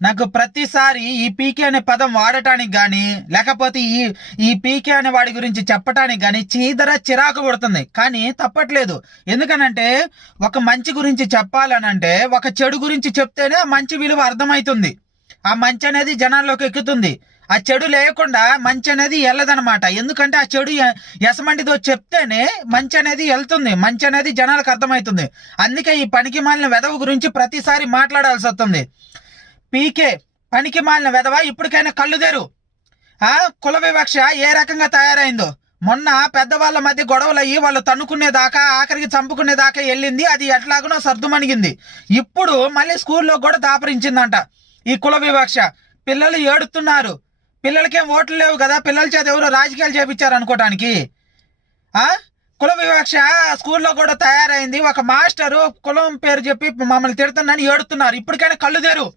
నాకు ప్రతిసారి ఈ పీకే అనే పదం వాడటానికి కానీ లేకపోతే ఈ ఈ పీకే అనే వాడి గురించి చెప్పటానికి కానీ చీదర చిరాకు పడుతుంది కానీ తప్పట్లేదు. ఎందుకనంటే ఒక మంచి గురించి చెప్పాలనంటే ఒక చెడు గురించి చెప్తేనే మంచి విలువ అర్థమవుతుంది ఆ మంచి అనేది జనాల్లోకి ఎక్కుతుంది. ఆ చెడు లేకుండా మంచి అనేది వెళ్ళదనమాట ఎందుకంటే ఆ చెడు ఎ- ఎసమంటిదో చెప్తేనే మంచి అనేది వెళ్తుంది మంచి అనేది జనాలకు అర్థమవుతుంది అందుకే ఈ పనికి మాలిన వెధవ గురించి ప్రతిసారి మాట్లాడాల్సి వస్తుంది పీకే పనికి మాలిన వెధవ ఇప్పటికైనా కళ్ళు తెరు. ఆ కుల వివక్ష ఏ రకంగా తయారైందో. మొన్న పెద్దవాళ్ళ మధ్య గొడవలు అయ్యి వాళ్ళు తన్నుకునేదాకా ఆఖరికి చంపుకునేదాకా వెళ్ళింది. అది ఎట్లాగనో సర్దుమణిగింది. ఇప్పుడు మళ్ళీ స్కూల్లో కూడా దాపరించిందంట ఈ కుల వివక్ష. పిల్లలు ఏడుతున్నారు. పిల్లలకేం ఓట్లు లేవు కదా. పిల్లల చేత ఎవరో రాజకీయాలు చేపించారు అనుకోవటానికి ఆ కుల వివక్ష స్కూల్లో కూడా తయారైంది. ఒక మాస్టరు కులం పేరు చెప్పి మమ్మల్ని తిడుతున్నాను ఏడుతున్నారు. ఇప్పటికైనా కళ్ళు తెరు.